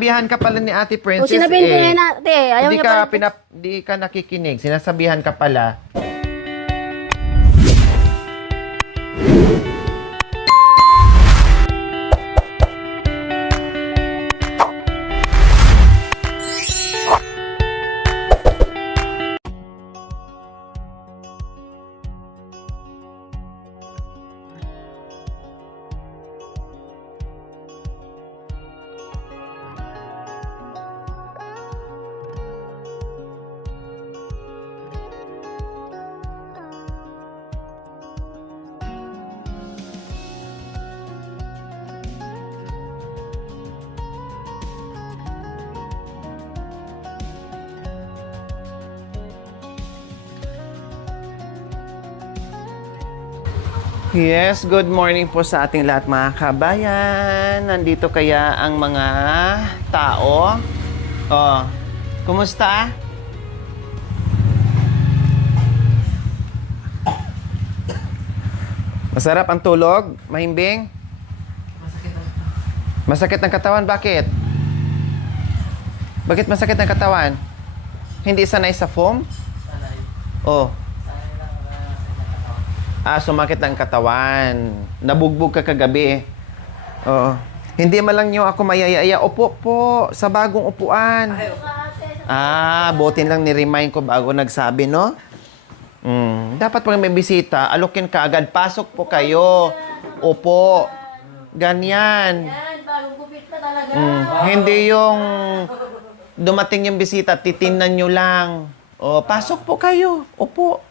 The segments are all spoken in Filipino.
sinabihan ka pala ni Ate O Princess sinabihin ko ngayon ate, ayaw Hindi niya ka, di ka nakikinig. Sinasabihan ka pala. Yes, good morning po sa ating lahat mga kabayan. Nandito kaya ang mga tao. Oh, kumusta? Masarap ang tulog? Mahimbing? Masakit ang katawan? Bakit? Bakit masakit ang katawan? Hindi sanay sa foam? Sanay. Oh. Sanay lang Sumakit ang katawan. Nabugbog ka kagabi. Oo. Hindi man lang niyo ako mayayaya. Upo po sa bagong upuan. Butin lang ni-remind ko bago nagsabi, no? Dapat pag may bisita, alukin ka agad. Pasok po kayo. Upo. Ganyan. Yan, bagong gupit na talaga. Hindi yung dumating yung bisita, titingnan nyo lang. Pasok po kayo. Upo.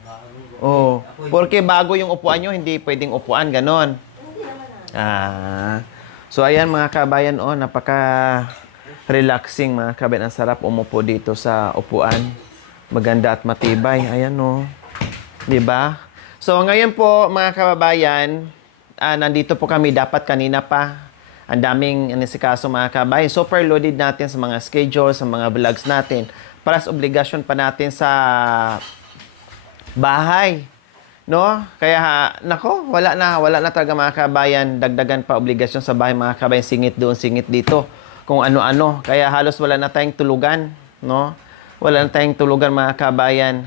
Porque bago yung upuan nyo, hindi pwedeng upuan, ganon. So ayan mga kabayan, napaka-relaxing mga kabayan. Ang sarap umupo dito sa upuan. Maganda at matibay. Ayan diba? So ngayon po mga kababayan, nandito po kami dapat kanina pa. Ang daming anisikaso mga kabayan. Super loaded natin sa mga schedule, sa mga vlogs natin. Plus obligasyon pa natin sa bahay. No? Kaya, wala na talaga mga kabayan. Dagdagan pa obligasyon sa bahay mga kabayan. Singit doon, singit dito. Kung ano-ano. Kaya halos wala na tayong tulugan. No? Wala na tayong tulugan mga kabayan.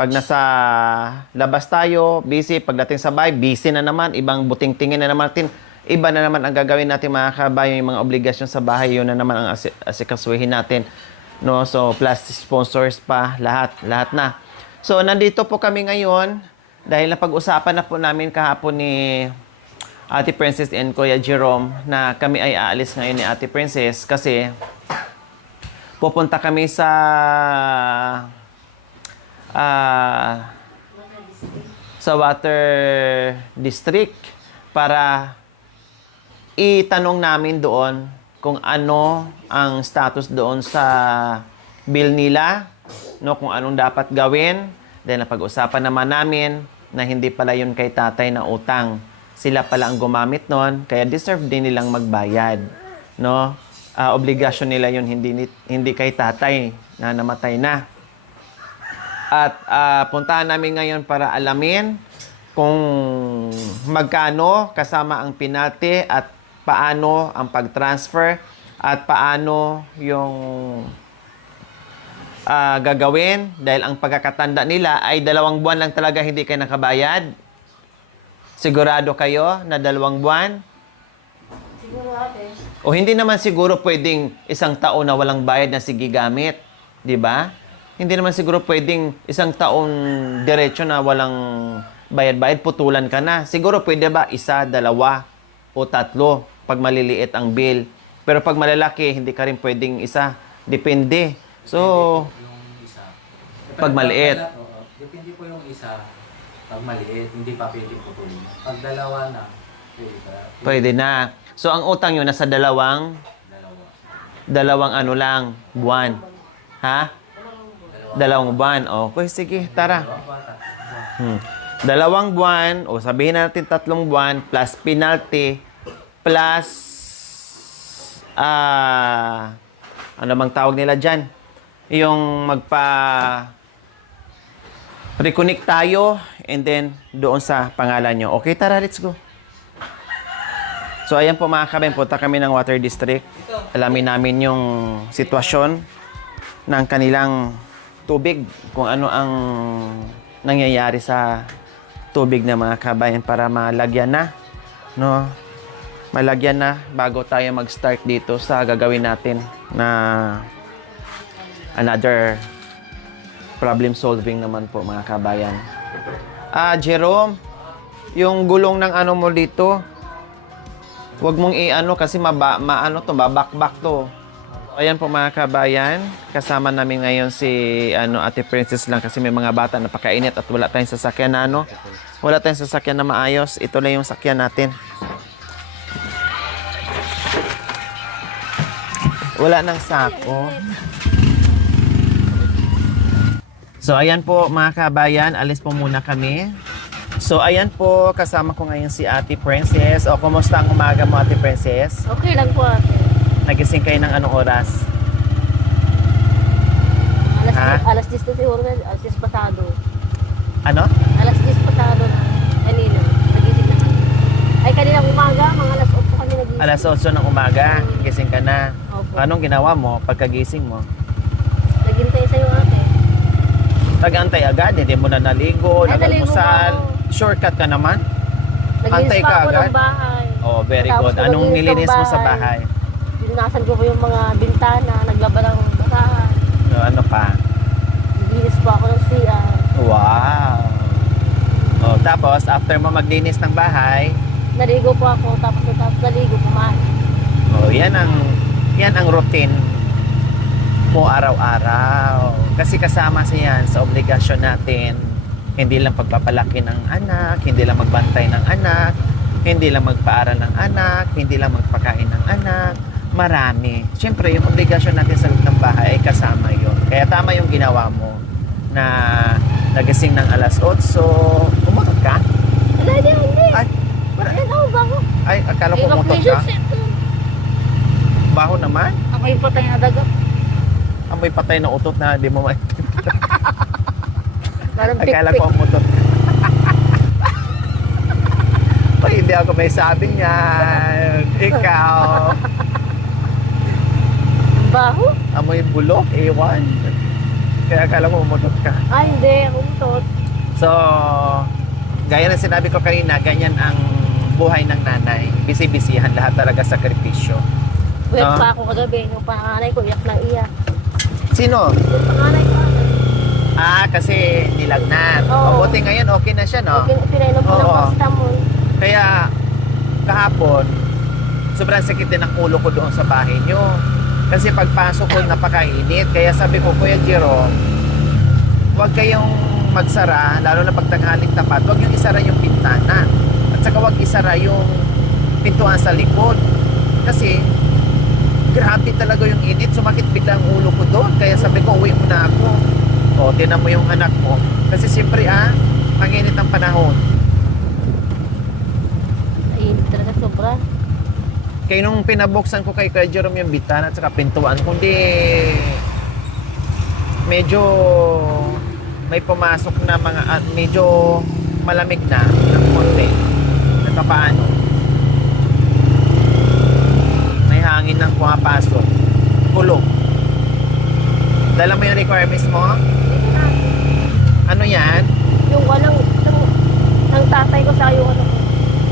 Pag nasa labas tayo, busy. Pagdating sa bahay, busy na naman. Ibang buting-tingin na naman natin. Iba na naman ang gagawin natin mga kabayan. Yung mga obligasyon sa bahay, yun na naman ang asikasuhin natin. No? So, plus sponsors pa. Lahat na. So, nandito po kami ngayon dahil napag-usapan na po namin kahapon ni Ate Princess and Kuya Jerome na kami ay aalis ngayon ni Ate Princess kasi pupunta kami sa Water District para itanong namin doon kung ano ang status doon sa bill nila, no, kung anong dapat gawin. Dahil napag-usapan naman namin na hindi pala yun kay tatay na utang. Sila pala ang gumamit nun, kaya deserve din nilang magbayad. No? Obligasyon nila yun, hindi kay tatay na namatay na. At puntahan namin ngayon para alamin kung magkano kasama ang penalty at paano ang pag-transfer at paano yung gagawin dahil ang pagkakatanda nila ay 2 buwan lang talaga hindi kayo nakabayad. Sigurado kayo na 2 buwan? Siguro ate. O hindi naman siguro pwedeng 1 taon na walang bayad na sige gamit. Di ba? Hindi naman siguro pwedeng 1 taon diretso na walang bayad-bayad, putulan ka na. Siguro pwede ba 1, 2 o 3 pag maliliit ang bill. Pero pag malalaki, hindi ka rin pwedeng 1. Depende. So, yung isa. Pag maliit. Depende po yung isa. Pag maliit, hindi pa pwede putulin. Pag 2 na, pwede na. So, ang utang nyo nasa 2 buwan. Ha? 2 buwan. Okay, sige, tara. 2 buwan, o sabihin natin 3 buwan, plus penalty, plus, ano bang tawag nila dyan? Yung reconnect tayo, and then doon sa pangalan nyo. Okay, tara, let's go. So ayan po mga kabayan, punta kami ng Water District. Alamin namin yung sitwasyon ng kanilang tubig, kung ano ang nangyayari sa tubig ng mga kabayan para malagyan na, no? Malagyan na bago tayo mag-start dito sa gagawin natin na another problem solving naman po mga kabayan. Jerome, yung gulong ng ano mo dito, wag mong i-ano kasi babakbak to. Ayan po mga kabayan, kasama namin ngayon si Ate Princess lang kasi may mga bata napakainit at wala tayong sasakyan na wala tayong sasakyan na maayos. Ito lang yung sakyan natin. Wala nang sako. So ayan po mga kabayan, alis po muna kami. So ayan po, kasama ko ngayon si Ate Princess. O, kumusta ang umaga mo, Ate Princess? Okay lang po ate. Nagising kayo ng anong oras? Alas 10 to siguro na, alas 10 pasado. Ano? Alas 10 pasado na. Kanina, nagising na kami. Ay, kanina umaga, mga alas 8 kami nagising. Alas 8 ng umaga, gising ka na. Opo. Anong ginawa mo pagkagising mo? Naghintay sa'yo ate. Nag-antay agad, hindi mo na naligo, Ay, naligo nag-almusal. pa ako. Shortcut ka naman? Naglinis Antay pa ka ako agad? ng bahay. Oh, very Tapos good. Anong naglinis ng nilinis mo sa bahay? Pinunasan ko po yung mga bintana, naglaba ng basahan. No, ano pa? Naglinis pa ako ng CR. Wow! Oh, tapos, after mo maglinis ng bahay, Naligo po ako, tapos naligo, kumain. oh, yan ang routine mo araw-araw. Kasi kasama siya yan sa obligasyon natin. Hindi lang pagpapalaki ng anak, hindi lang magbantay ng anak, hindi lang magpaaral ng anak, hindi lang magpakain ng anak. Marami. Siyempre, yung obligasyon natin sa loob ng bahay ay kasama yun. Kaya tama yung ginawa mo na nagising ng alas 8. Umutot ka? Wala, hindi. Ay, Ay, ako, bago. ay, akala ko umutot Evacuation ka. set. Baho naman. Ako yung patay na dagat. Amoy patay na utot na hindi mo Parang akala pikpik. ko umutot. Ay, hindi ako may sabi niyan. Ikaw. Baho? Amoy bulok, ewan. Kaya akala ko umutot ka. Ay, hindi. Ako mutot. So, gaya na sinabi ko kanina, ganyan ang buhay ng nanay. Bisi-bisihan, lahat talaga sakripisyo. Wait Ah. pa ako kagabi. Yung panganay ko, iyak na iyak. Sino? Yung panganay ko, Kasi nilagnat. Oo. Mabuti ngayon, okay na siya, no? pinainom ko ng Oo. pastamol. Kaya, kahapon, sobrang sakit din ang ulo ko doon sa bahay nyo. Kasi pagpasok ko, napakainit. Kaya sabi ko, Kuya Jerome, huwag kayong magsara, lalo na pagtanghaling tapat, huwag yung isara yung pintana. At saka huwag isara yung pintuan sa likod. Kasi, grabe talaga yung init. Sumakit bigla ang ulo ko doon. Kaya sabi ko, uwi muna ako. O, tinan mo yung anak mo. Kasi siyempre, manginit ang panahon. Ay, talaga sobra. Kaya nung pinabuksan ko kay Kuya Jerome yung bitana at saka pintuan, kundi medyo may pumasok na mga, medyo malamig na ng konti. At paano? May hangin nang pumapasok. Kulog. Dala mo yung requirements mo? Ano yan? Yung walang, ng tatay ko sa yung ano ko.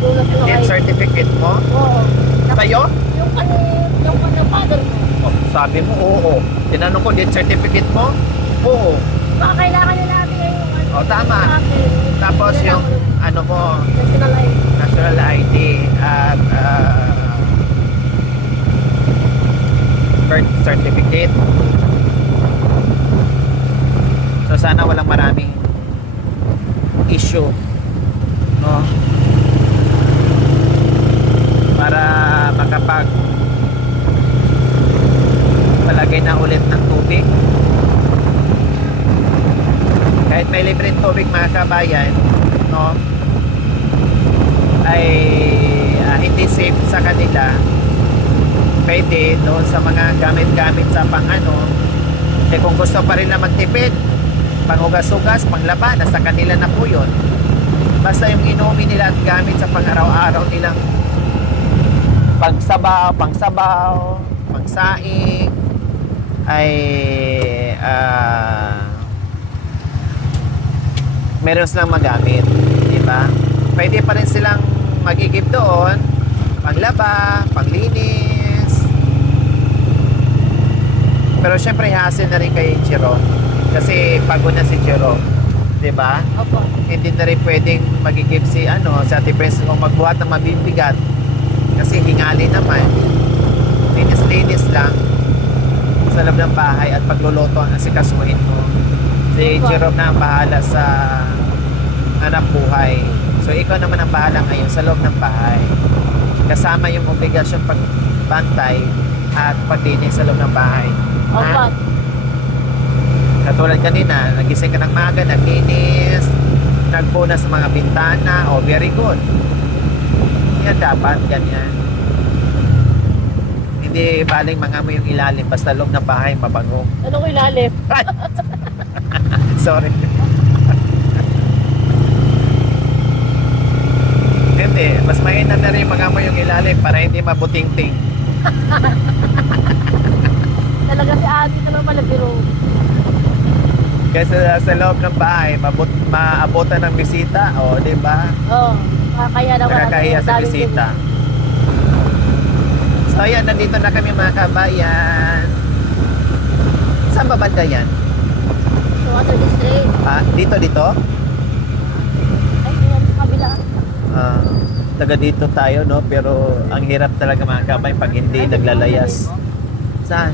Yung nasa Death certificate mo? Oo. Sa'yo? Yung father ko. Oh, sabi mo, oo. Tinanong ko, death certificate mo? Oo. Baka kailangan nila natin yung ano. Oh, tama. akin. Tapos Kailangan yung, ko ng ano mo, national ID. national ID at birth certificate. So sana walang maraming issue, no? Para makapag palagay na ulit ng tubig. Kahit may libreng tubig mga kabayan, no? Ay hindi safe sa kanila. Pwede doon sa mga gamit-gamit sa pang-ano. Kung gusto pa rin na magtipid, panghugas-hugas, panglaba, nasa kanila na po yun. Basta yung inumin nila at gamit sa pang-araw-araw nilang pangsabaw, pangsaing, ay meron silang magamit, di ba? Pwede pa rin silang magigib doon, panglaba, panglinis. Pero syempre hassle na rin kay Jiro kasi pagod na si Jiro, di ba? Opo. Hindi na rin pwedeng magigib si Ate Pres kung magbuhat ng mabibigat kasi hingali naman. Linis-linis lang sa loob ng bahay at pagluluto ang asikasuhin mo. Si Jerome na ang bahala sa anak buhay. So ikaw naman ang bahala ngayon sa loob ng bahay. Kasama yung obligasyon pagbantay at paglinis sa loob ng bahay. Opo. Katulad kanina, nagising ka ng maga, naglinis, nagpunas sa mga bintana. Oh, very good. Yan dapat, ganyan. Hindi baling mangamoy yung ilalim basta loob ng bahay mabango. Ano ko ilalim? Sorry. Hindi, mas mainam na rin mangamoy yung ilalim para hindi mabuting-ting. Talaga si ate ka naman biro. Kasi sa loob ng bahay, maabutan ng bisita, o, di ba? Oo. Kaya naman. Nakakahiya sa bisita. So, ayan, nandito na kami mga kabayan. Saan ba banda yan? So, ano district? Dito? Ay, yan sa kabila. Taga dito tayo, no? Pero ang hirap talaga mga kabayan pag hindi naglalayas. Saan?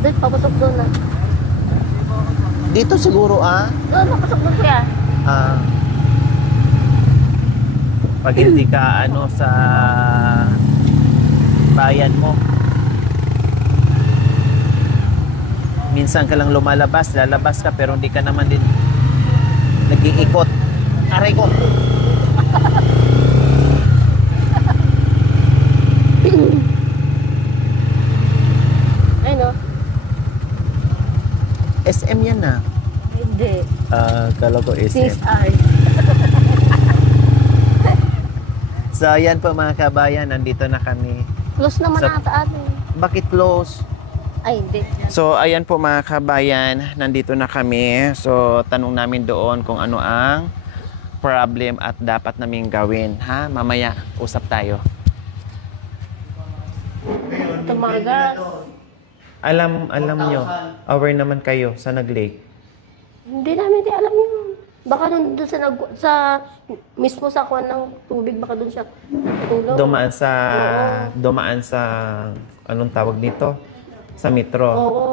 Doon, papasok doon na. Dito siguro, Doon, papasok doon kuya. Pag hindi ka, sa bayan mo. Minsan ka lang lalabas ka, pero hindi ka naman din nag-iikot. Aray ko! Ay, no? SM yan na. Hindi. Kala ko SM. CSR. So, ayan po mga kabayan, nandito na kami. Close naman Sa- ata ate. Bakit close? Ay, hindi. So, ayan po mga kabayan, nandito na kami. So, tanong namin doon kung ano ang problem at dapat naming gawin. Ha? Mamaya, usap tayo. Tumagas. Alam nyo, aware naman kayo sa nag-lake. Hindi namin di alam yun. Baka doon mismo sa kuwan ng tubig, baka doon siya tulog. Dumaan sa, anong tawag dito? Sa metro. Oo.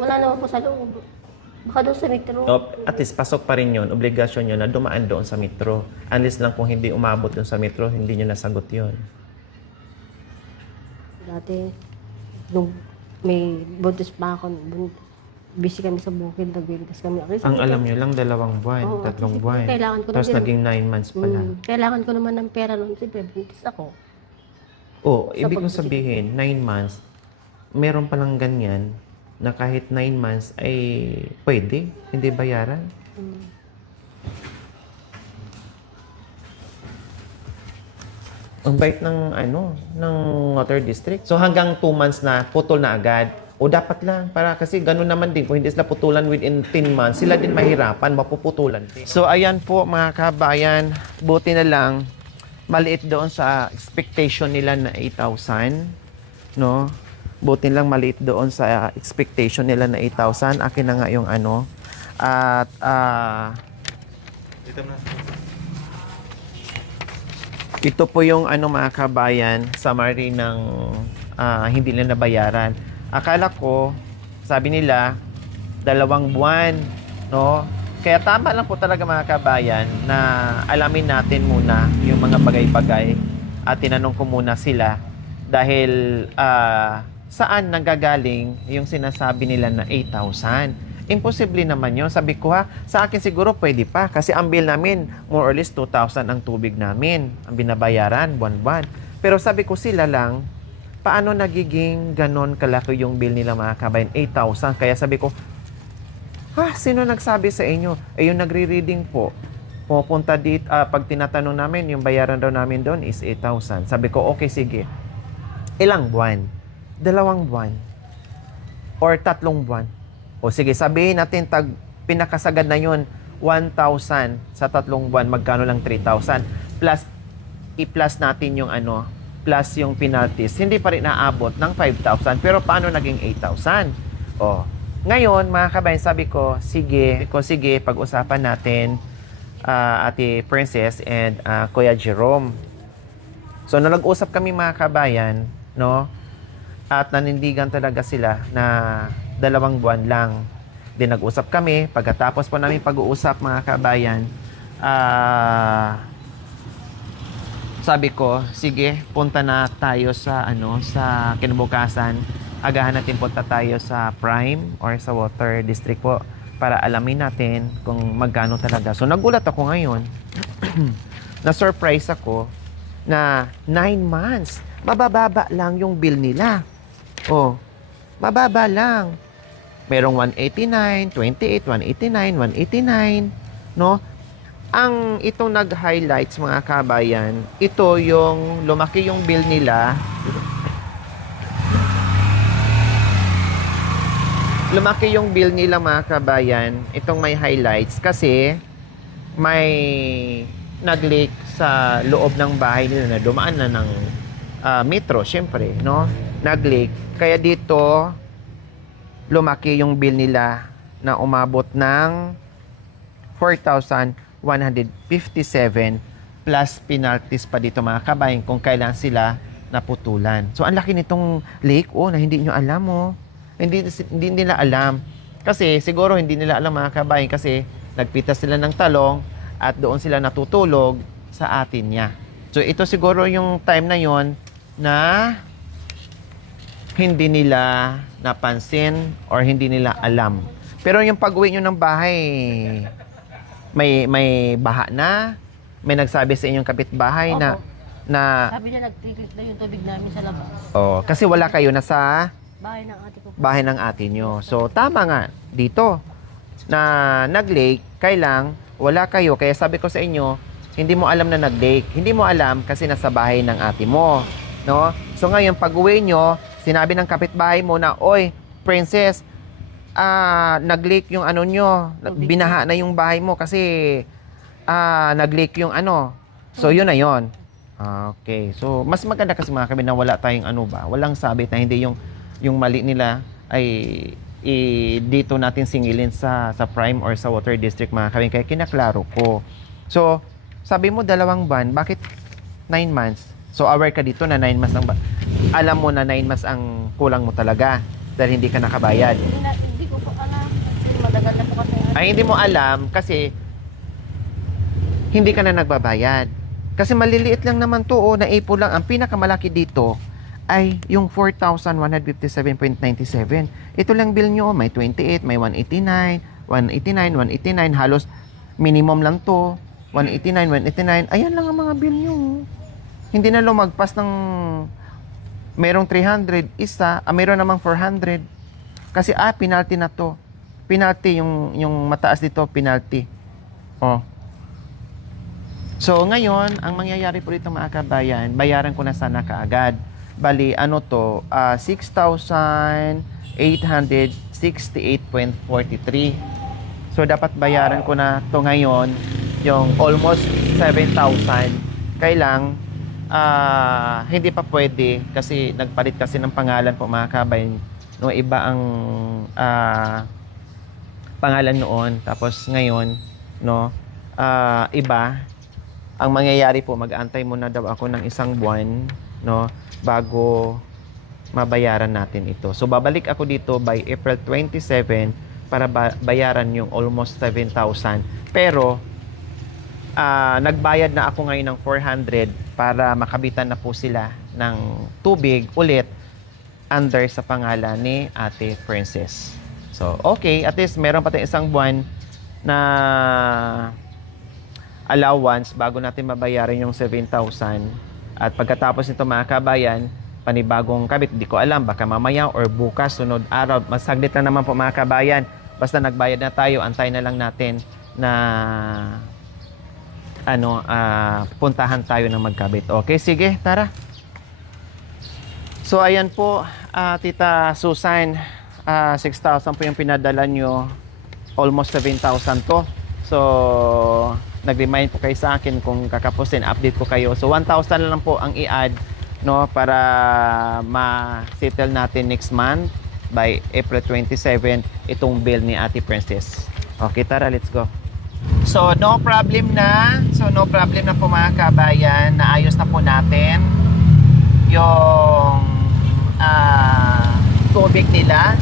Wala naman po sa loob. Baka doon sa metro. At least, pasok pa rin yun. Obligasyon yun na dumaan doon sa metro. Unless lang kung hindi umabot doon sa metro, hindi nyo nasagot yun. Dati, nung may buntis pa ako, busy kami sa bukid, nagbintas kami. Ang alam nyo lang, 2 buwan, Oo, 3 buwan. kailangan ko na Tapos din- naging 9 months pala. Kailangan ko naman ng pera noon, siyempre, buntis ako. Ibig kong pag- sabihin, 9 months, meron palang ganyan na kahit 9 months ay pwede, hindi bayaran. Ang bait ng ng water district. So hanggang 2 months na putol na agad. O dapat lang para kasi gano'n naman din kung hindi sila putulan within 10 months, sila din mahirapan, mapuputulan din. So ayan po mga kabayan, buti na lang maliit doon sa expectation nila na 8,000, no? Buti lang maliit doon sa expectation nila na 8,000. Akin na nga yung at ito po yung mga kabayan, summary ng hindi nila nabayaran. Akala ko, sabi nila, 2 buwan, no? Kaya tama lang po talaga mga kabayan na alamin natin muna yung mga bagay-bagay at tinanong ko muna sila dahil saan nanggagaling yung sinasabi nila na 8,000. Imposible naman yun. Sabi ko sa akin siguro pwede pa kasi ang bill namin more or less 2,000 ang tubig namin. Ang binabayaran buwan-buwan. Pero sabi ko sila lang, paano nagiging ganon kalaki yung bill nila mga kabayan? 8,000. Kaya sabi ko, sino nagsabi sa inyo? Yung nagre-reading po pupunta dito, pag tinatanong namin, yung bayaran daw namin doon is 8,000. Sabi ko, okay, sige. Ilang buwan? 2 buwan? Or 3 buwan? O sige, sabihin natin, pinakasagad na yun, 1,000 sa 3 buwan, magkano lang 3,000. Plus, i-plus natin yung plus yung penalties, hindi pa rin naabot ng 5,000. Pero paano naging 8,000? O, ngayon, mga kabayan, sabi ko, sige, pag-usapan natin, Ate Princess and Kuya Jerome. So, nung nag-usap kami mga kabayan, no, at nanindigan talaga sila na 2 buwan lang. Din nag-usap kami, pagkatapos po namin pag-uusap mga kabayan, sabi ko, sige, punta na tayo sa sa kinabukasan. Agahan natin punta tayo sa Prime or sa Water District po para alamin natin kung magkano talaga. So nagulat ako ngayon. Na-surprise ako na 9 months. Mabababa lang yung bill nila. Oh, mababa lang. Merong 189, 28, 189, 189, no? Ang itong nag-highlights mga kabayan, ito yung lumaki yung bill nila. Lumaki yung bill nila mga kabayan, itong may highlights kasi may nag-leak sa loob ng bahay nila na dumaan na ng metro, syempre, no? Nag-leak. Kaya dito lumaki yung bill nila na umabot ng 4,157 plus penalties pa dito mga kabayan kung kailan sila naputulan. So, ang laki nitong leak, na hindi nyo alam, Hindi nila alam. Kasi, siguro hindi nila alam mga kabayan kasi nagpitas sila ng talong at doon sila natutulog sa atin niya. So, ito siguro yung time na yon na hindi nila napansin or hindi nila alam. Pero yung pag-uwi nyo ng bahay, may baha na, may nagsabi sa inyong kapitbahay na Sabi niya, nagtikit na yung tubig namin sa labas. kasi wala kayo na sa Bahay ng ate ko. bahay ng ate nyo. So, tama nga dito na nag-lake, kailang wala kayo. Kaya sabi ko sa inyo, hindi mo alam na nag-lake. Hindi mo alam kasi nasa bahay ng ate mo. No? So, ngayon, pag-uwi nyo, sinabi ng kapitbahay mo na, oy, Princess, nag-leak yung nyo. Binaha na yung bahay mo kasi nag-leak yung So, yun na yun. Okay. So, mas maganda kasi mga kami na wala tayong walang sabit na hindi yung mali nila ay dito natin singilin sa Prime or sa Water District mga kami. Kaya kinaklaro ko. So, sabi mo 2 buwan, bakit 9 months? So, aware ka dito na 9 months ang alam mo na 9 months ang kulang mo talaga dahil hindi ka nakabayad. Hindi ko po alam. Kasi madagal na po kasi. Ay, hindi mo alam kasi hindi ka na nagbabayad. Kasi maliliit lang naman to, naipo lang. Ang pinakamalaki dito ay yung 4,157.97. Ito lang bill nyo, may 28, may 189, 189, halos minimum lang to. 189, 189. Ayan lang ang mga bill nyo. Hindi na lumagpas ng mayroong 300, mayroon namang 400. Kasi penalty na to. Penalty, yung mataas dito, penalty. So, ngayon, ang mangyayari po dito mga kabayan, bayaran ko na sana kaagad. Bali, 6,868.43. So, dapat bayaran ko na to ngayon, yung almost 7,000. Kailang, hindi pa pwede kasi nagpalit kasi ng pangalan po mga kabayan. No, iba ang pangalan noon. Tapos ngayon, iba. Ang mangyayari po, mag-aantay muna daw ako ng 1 buwan, bago mabayaran natin ito. So, babalik ako dito by April 27 para bayaran yung almost 7,000. Pero, nagbayad na ako ngayon ng 400 para makabitan na po sila ng tubig ulit under sa pangalan ni Ate Princess. So, okay. At least, meron pa tayong 1 buwan na allowance bago natin mabayaran yung 7,000. At pagkatapos nito mga kabayan, panibagong kabit, di ko alam, baka mamaya or bukas, sunod araw, masaglit na naman po mga kabayan. Basta nagbayad na tayo, antay na lang natin na puntahan tayo ng magkabit. Okay, sige, tara. So, ayan po, Tita Susan, 6,000 po yung pinadala nyo. Almost 7,000 to. So, nag-remind po kayo sa akin kung kakapusin, update ko kayo. So, 1,000 na lang po ang i-add, no, para ma-settle natin next month by April 27 itong bill ni Ate Princess. Okay, tara, let's go. So, no problem na. No problem na po mga kabayan. Naayos na po natin yung tubig nila.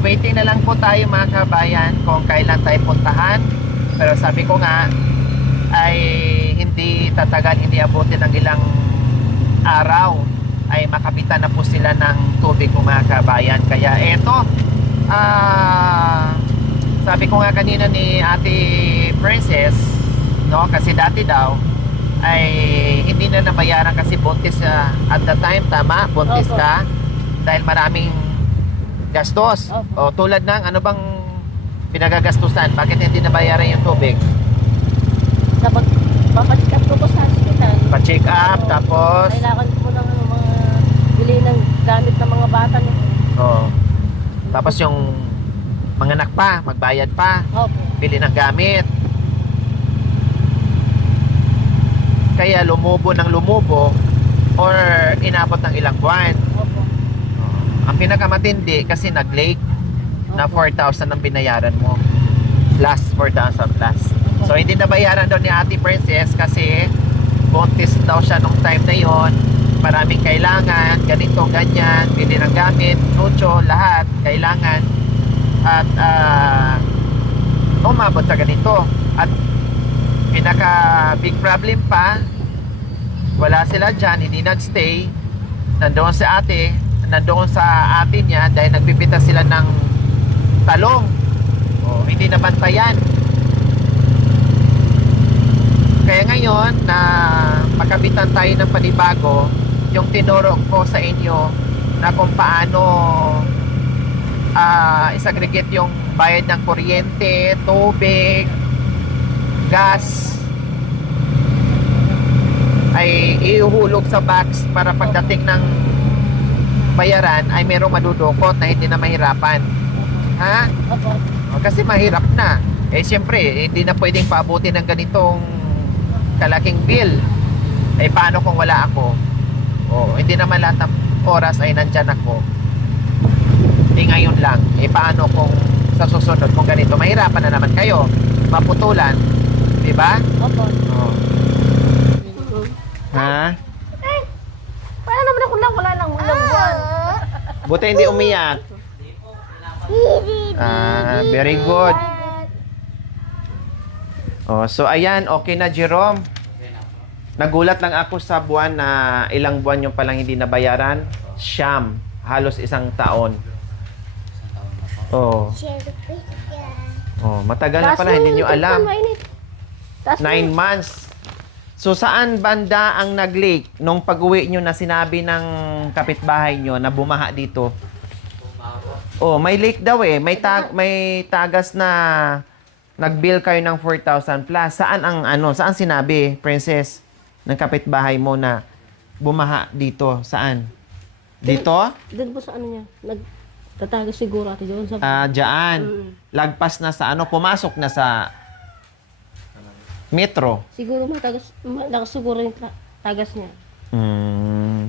Waiting na lang po tayo mga kabayan kung kailan tayo puntahan. Pero sabi ko nga, ay hindi tatagal, hindi abutin ng ilang araw ay makapitan na po sila ng tubig po mga kabayan. Kaya eto, sabi ko nga kanina ni Ate Princess, no, kasi dati daw ay hindi na nabayaran kasi buntis at the time, tama? Buntis Opo. ka dahil maraming gastos. Opo. O tulad ng ano bang pinagagastusan? Bakit hindi nabayaran yung tubig? Dapat papalikat ko po sa hospital. Pa-check up, tapos Kailangan ko ng mga bili ng gamit ng mga bata niya. oh, tapos yung mga anak pa, magbayad pa, Opo. bili ng gamit. Kaya lumubo ng lumubo or inabot ng ilang buwan. Opo. Ang pinakamatindi kasi nag-late na 4,000 ang binayaran mo. Plus 4,000 plus. So hindi nabayaran daw ni Ate Princess kasi buntis daw siya nung time na yon. Maraming kailangan, ganito, ganyan, bili ng gamit, nucho, lahat, kailangan. At umabot sa ganito. At pinaka big problem pa, wala sila dyan, hindi nagstay. Nandoon sa ate niya dahil nagpipita sila ng talong. O, hindi nabantayan. Kaya ngayon na makabitan tayo ng panibago, yung tinuro ko sa inyo na kung paano isaggregate yung bayad ng kuryente, tubig, gas, ay ihuhulog sa box para pagdating ng bayaran ay merong madudukot na hindi na mahirapan. Ha? Opo. O, kasi mahirap na. Eh siyempre, hindi na pwedeng paabutin ng ganitong kalaking bill. Eh paano kung wala ako? O, hindi naman lahat ng oras ay nandyan ako. Hindi ngayon lang. Eh paano kung sa susunod kung ganito? Mahirapan na naman kayo. Maputulan. Diba? Opo. O. Ha? Paano naman ako lang, wala lang buwan. Buti hindi umiyak. Very good. Oh, so ayan, okay na Jerome. Nagulat lang ako sa buwan na ilang buwan yung palang hindi nabayaran. Siyam, halos isang taon. Oh. Oh, matagal na pala, hindi nyo alam. 9 months. So saan banda ang nag-leak nung pag-uwi nyo na sinabi ng kapitbahay nyo na bumaha dito? Oh, may leak daw eh. May tagas na nag-bill kayo ng 4,000 plus. Saan ang saan sinabi, Princess, ng kapitbahay mo na bumaha dito? Saan? Dito? Doon po sa ano niya, nagtatagas siguro ate doon sa... Diyan. Lagpas na sa pumasok na sa metro. Siguro nakasiguro yung tagas niya.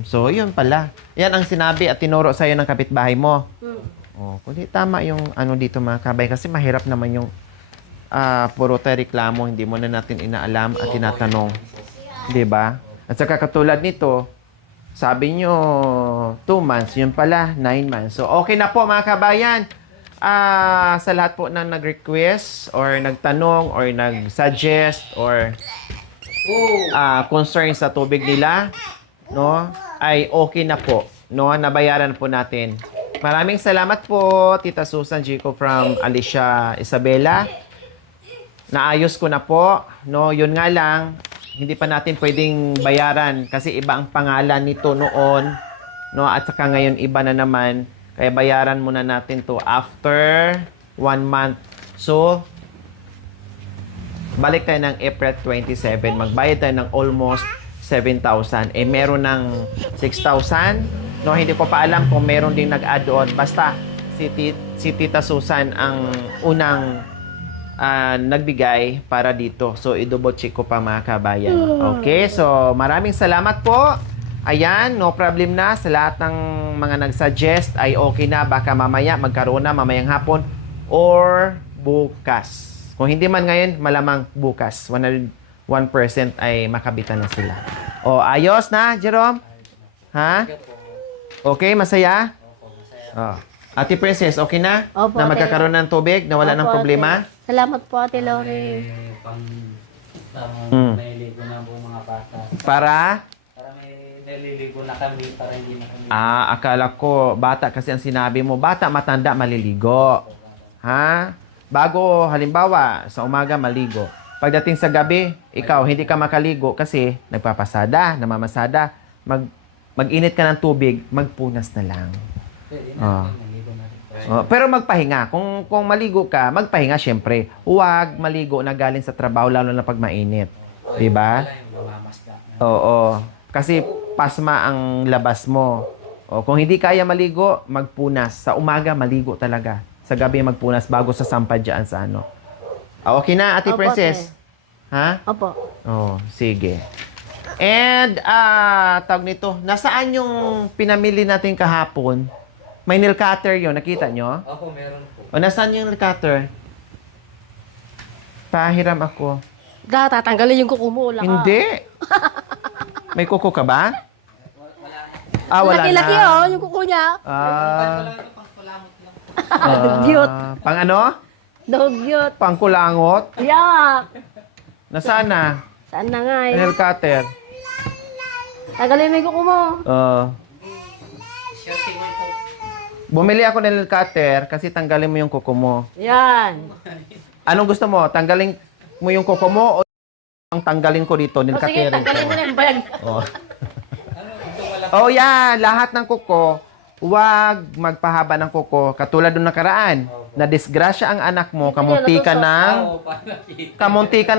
So, yun pala. Yan ang sinabi at tinuro sa'yo ng kapitbahay mo. Oh, kundi tama yung dito mga kabay kasi mahirap naman yung puro tayo reklamo, hindi mo na natin inaalam at tinatanong. 'Di ba? At saka katulad nito, sabi nyo 2 months, yun pala 9 months. So okay na po mga kabayan. Sa lahat po na nag-request or nagtanong or nag-suggest or concern sa tubig nila, no, ay okay na po, no, nabayaran po natin. Maraming salamat po, Tita Susan Jico from Alicia Isabela. Naayos ko na po, no, yun nga lang, hindi pa natin pwedeng bayaran kasi iba ang pangalan nito noon, no, at saka ngayon iba na naman. Kaya bayaran muna natin to after 1 month. So, balik tayo ng April 27, magbayad tayo ng almost 7,000. Eh, meron ng 6,000. No, hindi ko pa alam kung meron ding nag-add on. Basta, si Tita Susan ang unang nagbigay para dito. So, i-double check ko pa mga kabayan. Okay, so maraming salamat po. Ayan, no problem na. Sa lahat ng mga nag-suggest ay okay na. Baka mamaya magkaroon na mamayang hapon or bukas. Kung hindi man ngayon, malamang bukas. 1% ay makabitan na sila. O, ayos na, Jerome? Ha? Okay, masaya? Oh. Ate Princess, okay na? Opo, Na ate. magkakaroon ng tubig, na wala ng Opo, problema? ate. Salamat po, Ate Lori. May ligo na po mga bata. Para? Para may naliligo na kami, para hindi na kami. Akala ko, bata kasi ang sinabi mo, bata, matanda, maliligo. Ha? Bago, halimbawa, sa umaga, maligo. Pagdating sa gabi, ikaw, hindi ka makaligo kasi nagpapasada, namamasada. Mag-init ka ng tubig, magpunas na lang. Pwede Ah. na, naligo na rin po. Pero magpahinga. Kung maligo ka, magpahinga syempre. Huwag maligo na galing sa trabaho, lalo na pag mainit. Diba? Wala yung mamamasda. Oo. Kasi pasma ang labas mo. O, kung hindi kaya maligo, magpunas. Sa umaga, maligo talaga. Sa gabi, magpunas bago sa sampad dyan sa ano. Okay na, Ate Opo, Princess? Ha? Opo. Oh, sige. And, tawag nito, nasaan yung pinamili natin kahapon? May nail cutter yun, nakita nyo? Ako, meron po. O, nasaan yung nail cutter? Pahiram ako. Tatanggalin yung kuko mo. Wala ka. Hindi. May kuko ka ba? Wala Laki-laki na. oh, yung kuko niya. Dugyot. Pang ano? Dugyot. Pangkulangot? Yak. Nasaan na? Saan na nga eh? Nail cutter. Tanggalin mo yung kuko mo. Bumili ako ng nail cutter kasi tanggalin mo yung kuko mo. Yan. Anong gusto mo? Tanggalin mo yung kuko mo o ang tanggalin ko dito, nail O sige, cutter? tanggalin mo na yung bayag. Oh, yan. Lahat ng kuko, huwag magpahaba ng kuko. Katulad nung nakaraan, na disgrasya ang anak mo, kamunti ka na,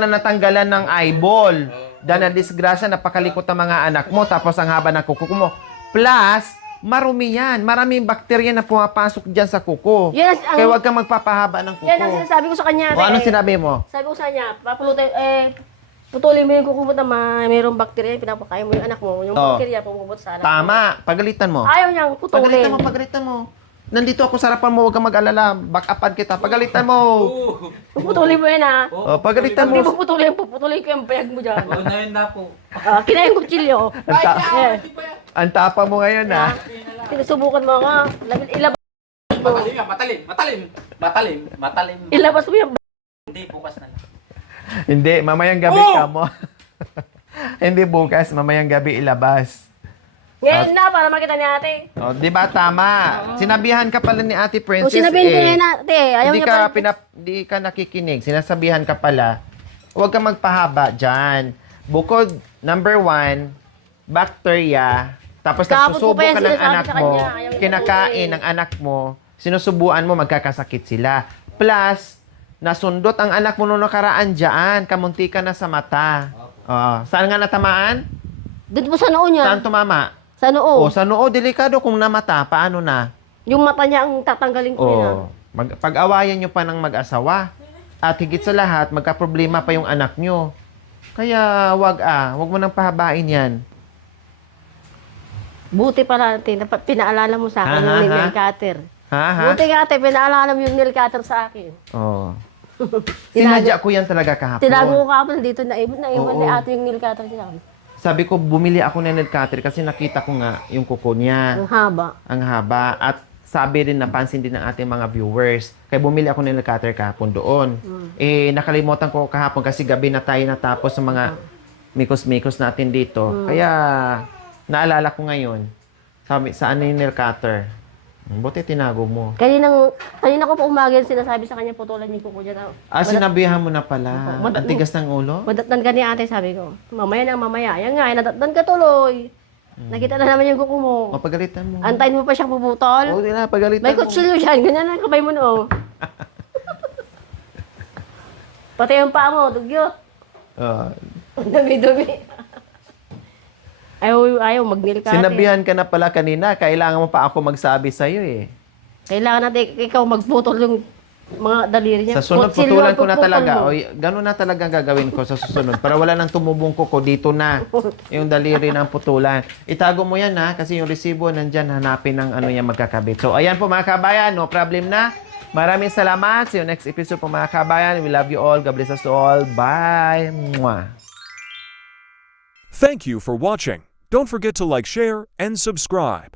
natanggalan ng eyeball. Dahil na disgrasya, napakalikot ang mga anak mo, tapos ang haba ng kuko mo. Plus, marumi yan. Maraming bakterya na pumapasok dyan sa kuko. Yes, Kaya huwag kang magpapahaba ng kuko. Yan ang sinasabi ko sa kanya. O, anong sinabi mo? Sabi ko sa kanya, papulutin, putulin mo yung kuko mo na mayroong bakterya, pinapakain mo yung anak mo, yung Oh. bakterya pumupot sa anak mo. Tama. Pagalitan mo. Ayaw niyang putulin. Pagalitan mo. Nandito ako sa harapan mo, huwag kang mag-alala. Back-upan kita. Pagalitan mo. Puputulin mo yan ha. Pagalitan Hindi mo. mo puputulin ko yung bayag mo dyan. Oo, na yun na po. Kinain yung kutsilyo. Eh, Ang tapang mo ngayon, ha? sinusubukan mo nga. Ilabas mo. Matalim. Ilabas mo yung Hindi, bukas na lang. Hindi, mamayang gabi ka mo. Hindi bukas, mamayang gabi ilabas. ngayon na para makita ni ate. O, di ba tama? Sinabihan ka pala ni Ate Princess. O sinabihin ko ngayon ate. Ayaw Hindi niya ka, pa. hindi ka nakikinig. Sinasabihan ka pala. Huwag kang magpahaba dyan. Bukod, number 1, bacteria. Tapos Kahapon ko nagsusubo pa yan ka ng sinasabi anak sa mo. kanya. Ayaw niya Kinakain ng anak mo. Sinusubuan mo, magkakasakit sila. Plus, nasundot ang anak mo noong nakaraan dyan. Kamunti ka na sa mata. Saan nga natamaan? Dito po sa noo niya. Saan tumama? Sa noo. Sa noo, delikado kung namata. Paano na? Yung mata niya ang tatanggalin ko yun. Pag-awayan nyo pa ng mag-asawa. At higit sa lahat, magka-problema pa yung anak nyo. Kaya wag mo nang pahabain yan. Buti pala ate, pinaalala mo sa akin Ha, yung ha, nail cutter. Ha? Buti nga ate, pinaalala mo yung nail cutter sa akin. Oh. Sinadya ko yan talaga kahapon. Tinago ko kapon dito, naiwan Oo. ni ate yung nail cutter niya. Sabi ko, bumili ako ng nail cutter kasi nakita ko nga yung kuko niya. Ang haba. Ang haba. At sabi rin, napansin din ng ating mga viewers. Kaya bumili ako ng nail cutter kahapon doon. Nakalimutan ko kahapon kasi gabi na tayo natapos sa mga mikos-mikos natin dito. Kaya, naalala ko ngayon. Saan na yung nail cutter? Buti tinago mo. Kanina ko pa umaga yung sinasabi sa kanya, putulan niyo kuko niya. Sinabihan mo na pala. Opo. Ang tigas ng ulo? Madatnan ka ni ate, sabi ko. Mamaya. Yan nga, nadatnan ka tuloy. Nakita na naman yung kuko mo. Pagalitan mo. Antayin mo pa siyang puputol. Oo, na, pagalitan May mo. kutsilyo siya. Ganyan ang kamay mo no. Pati yung paa mo, dugyot. Ah, Ang dumi-dumi. Ayaw mag-nail ka. sinabihan ka na pala kanina, kailangan mo pa ako magsabi sa'yo eh. Kailangan natin ikaw magputol yung mga daliri niya. Sa sunod, Kutsilyo putulan ang ko na puputol talaga. mo. O, ganun na talaga gagawin ko sa susunod. Para wala nang tumubong ko dito na. Yung daliri ng putulan. Itago mo yan ha, kasi yung resibo nandyan, hanapin ng ano yan magkakabit. So, ayan po mga kabayan, no problem na. Maraming salamat. See you next episode po mga kabayan. We love you all. God bless us all. Bye. Mwah. Thank you for watching. Don't forget to like, share, and subscribe.